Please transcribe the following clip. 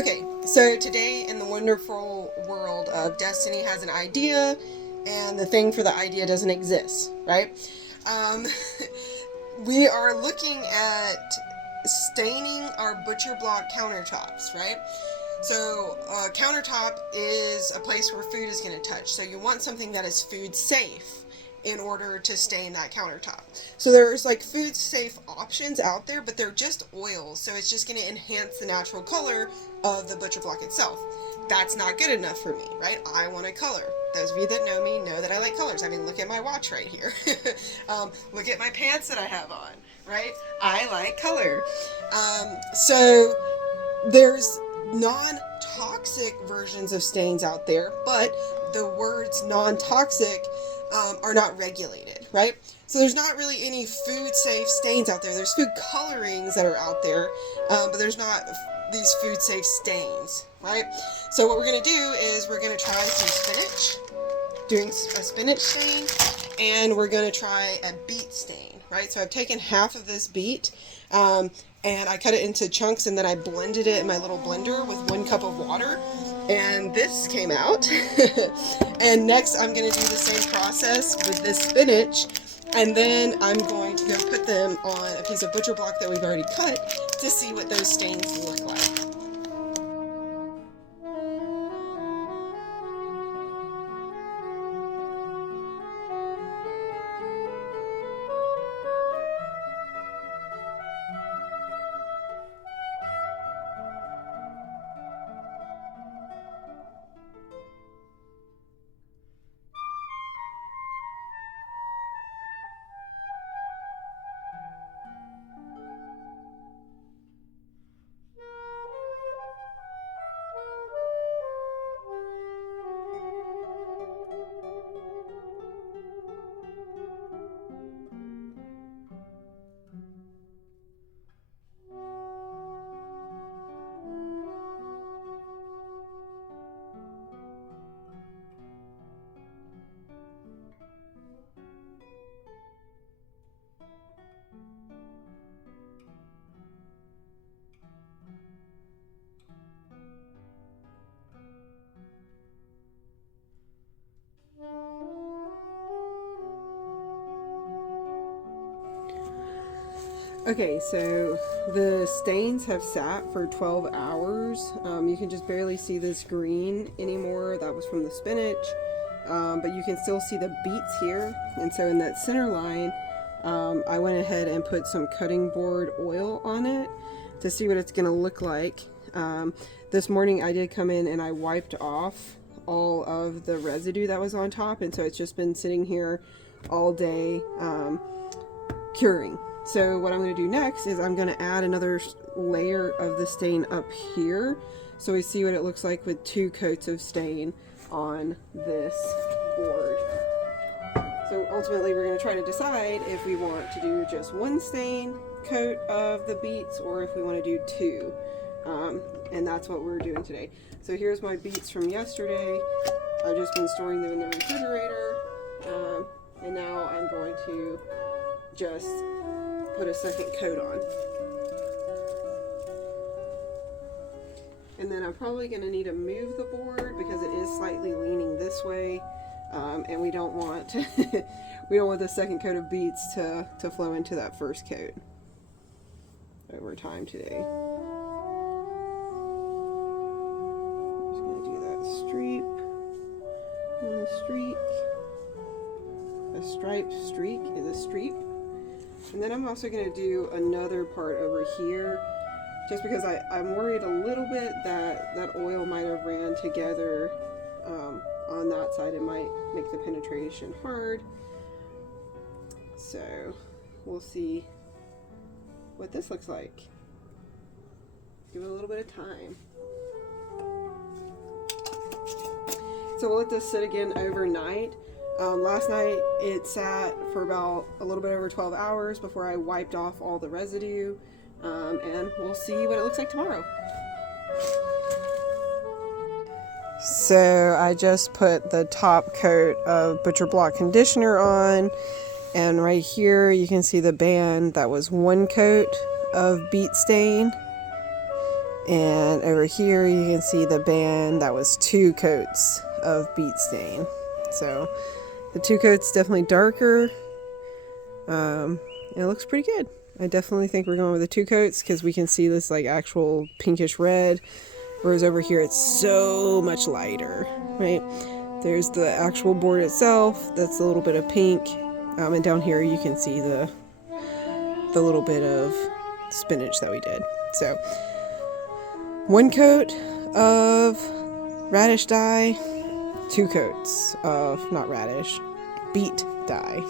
Okay, so today in the wonderful world of Destiny has an idea, and the thing for the idea doesn't exist, right? Um, we are looking at staining our butcher block countertops, right? So, a countertop is a place where food is going to touch. So, you want something that is food safe in order to stain that countertop. So, there's like food safe options out there, but they're just oils. So, it's just going to enhance the natural color of the butcher block itself. That's not good enough for me, right? I want a color. Those of you that know me know that I like colors. I mean, look at my watch right here. Look at my pants that I have on, right? I like color. So, there's non-toxic versions of stains out there, but the words non-toxic are not regulated, right? So there's not really any food-safe stains out there. There's food colorings that are out there, but there's not these food-safe stains, right? So what we're going to do is we're going to try some spinach, doing a spinach stain, and we're going to try a beet stain, right? So I've taken half of this beet, and I cut it into chunks, and then I blended it in my little blender with 1 cup of water, and this came out. And next I'm going to do the same process with this spinach, and then I'm going to go put them on a piece of butcher block that we've already cut to see what those stains look like. Okay, so the stains have sat for 12 hours. You can just barely see this green anymore. That was from the spinach. But you can still see the beets here. And so in that center line, I went ahead and put some cutting board oil on it to see what it's going to look like. This morning I did come in and I wiped off all of the residue that was on top. And so it's just been sitting here all day curing. So what I'm going to do next is I'm going to add another layer of the stain up here, so we see what it looks like with 2 coats of stain on this board. So ultimately we're going to try to decide if we want to do just 1 stain coat of the beets or if we want to do 2. And that's what we're doing today. So here's my beets from yesterday. I've just been storing them in the refrigerator, and now I'm going to just put a second coat on. And then I'm probably going to need to move the board because it is slightly leaning this way, and we don't want we don't want the second coat of beets to flow into that first coat over time today. I'm just going to do that streak, 1 streak, a striped streak is a streak. And then I'm also going to do another part over here, just because I'm worried a little bit that that oil might have ran together on that side. It might make the penetration hard. So we'll see what this looks like. Give it a little bit of time. So we'll let this sit again overnight. Last night it sat for about a little bit over 12 hours before I wiped off all the residue, and we'll see what it looks like tomorrow. So I just put the top coat of butcher block conditioner on, and right here you can see the band that was 1 coat of beet stain, And over here you can see the band that was 2 coats of beet stain. So the 2 coats definitely darker. It looks pretty good. I definitely think we're going with the 2 coats because we can see this like actual pinkish red, whereas over here it's so much lighter, right? There's the actual board itself, that's a little bit of pink, and down here you can see the little bit of spinach that we did. So 1 coat of radish dye, 2 coats of, not radish, beet dye.